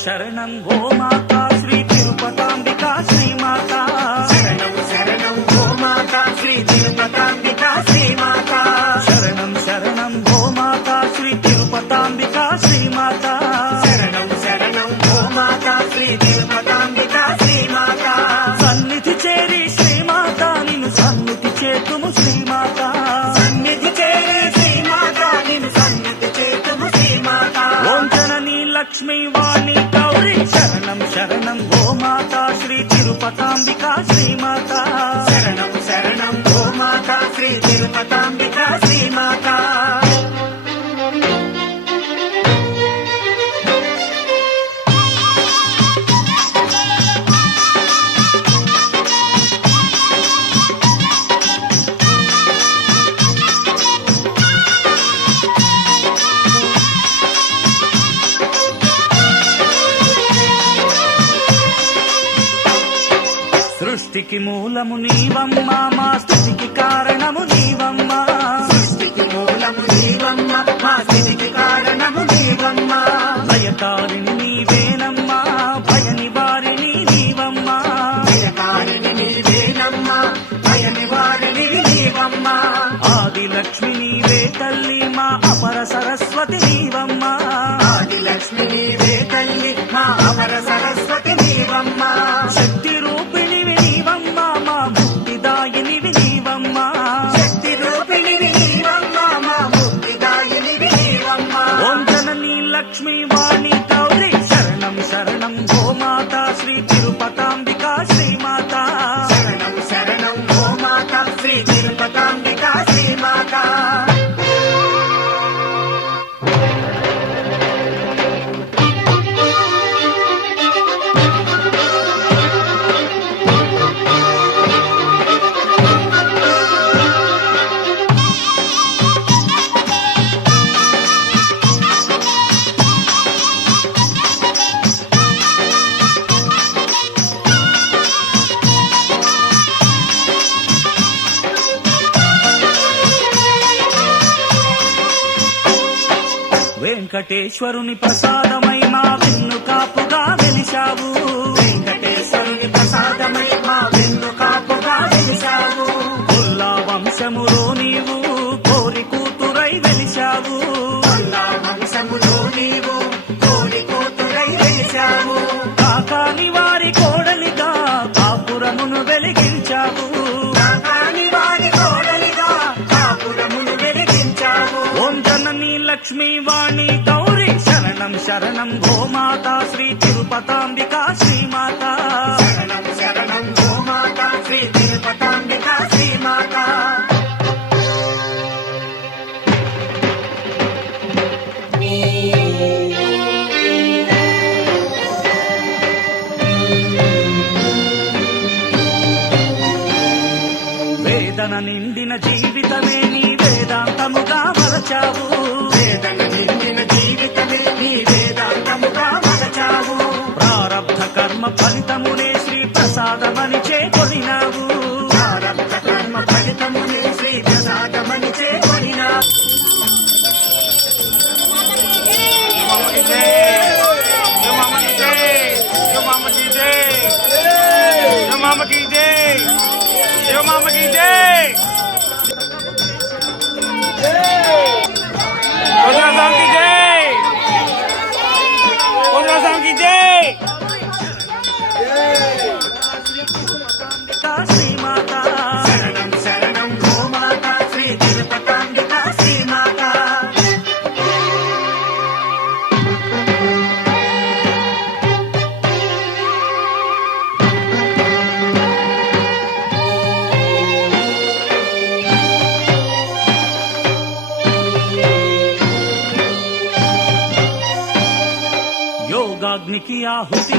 శరణం ఓ మాతా శ్రీ తిరుపతాంబికా శ్రీమాత శరణం శరణం ఓ మాతా శ్రీ తిరుపతాంబికా శ్రీమాత శరణం శరణం ఓ మాతా శ్రీ తిరుపతాంబికా శ్రీమాత శరణం శరణం ఓ మాతా శ్రీ తిరుపతాంబికా శ్రీమాత సన్నిధి చేరి శ్రీమాత నిన్ను సన్నిధి చేతుము శ్రీమాత సన్నిధి చేరే శ్రీమాత నిన్ను సన్నిధి చేతుము శ్రీమాత ఓం జననీ లక్ష్మీ వాణి గౌరీ శరణం శరణం ఓ మాతా శ్రీ తిరుపతాంబికా శ్రీమాత శరణం శరణం ఓ మాతా శ్రీ తిరుపతాంబికా శ్రీమాత సృష్టికి మూలము నీవమ్మా మా స్థితికి కారణము నీవమ్మా సృష్టికి మూలము నీవమ్మ మా స్థితికి కారణము నీవమ్మ భయకారిణి నీవేనమ్మా భయ నివారిణి నీవమ్మా భయకారిణి నీవేనమ్మ భయ నివారిణి నీవమ్మ ఆది లక్ష్మి నీవే తల్లి మా అపర సరస్వతి నీవమ్మా ఆదిలక్ష్మి నీవే తల్లి మా అమర సరస్వతి నీవమ్మ శక్తి రూపిణివి నీవమ్మా మా ముక్తిదాయినివి నీవమ్మా శక్తి రూపిణివి నీవమ్మ మా ముక్తిదాయినివి నీవమ్మ ఓం జననీ లక్ష్మీ వాణి గౌరీ శరణం శరణం ఓ మాతా శ్రీ తిరుపతాంబికా శ్రీమాత శరణం శరణం ఓ మాతా శ్రీ తిరుపతాంబికా శ్రీమాత వెంకటేశ్వరుని ప్రసాదమై మా విన్ను కాపుగా వెలిశావు వెంకటేశ్వరుని ప్రసాదమై మా వెన్ను కాపుగా వెలిశావు కొల్లా వంశములో నీవు కోరి కూతురై వెలిశావు అల్లా వంశములో నీవు కోడి కూతురై వెలిశావు కాకాని వారి కోడలిగా కాపురమును వెలిగించావు కాకాని వారి కోడలిగా కాపురమును వెలిగించావు ఓం జననీ లక్ష్మీ వాణి గౌరీ శరణం శరణం ఓ మాతా శ్రీ తిరుపతాంబికా శ్రీమాత శరణం శరణం ఓ మాతా శ్రీ తిరుపతాంబికా శ్రీమాత వేదన నిండిన జీవితమే నీ వేదాంతముగా మలచావు వేదన నిండిన జీవితమే నీ వేదాంతముగా మలచావు ప్రారబ్ధ కర్మ ఫలితమునే శ్రీ ప్రసాదమని చేకొనినావు ప్రారబ్ధ కర్మ ఫలితమునే శ్రీ ప్రసాదమని చేకొనినావు శ్రీమాత శరణం శరణం ఓ మాతా శ్రీ తిరుపతాంబికా శ్రీమాత యోగాగ్నికి ఆహుతి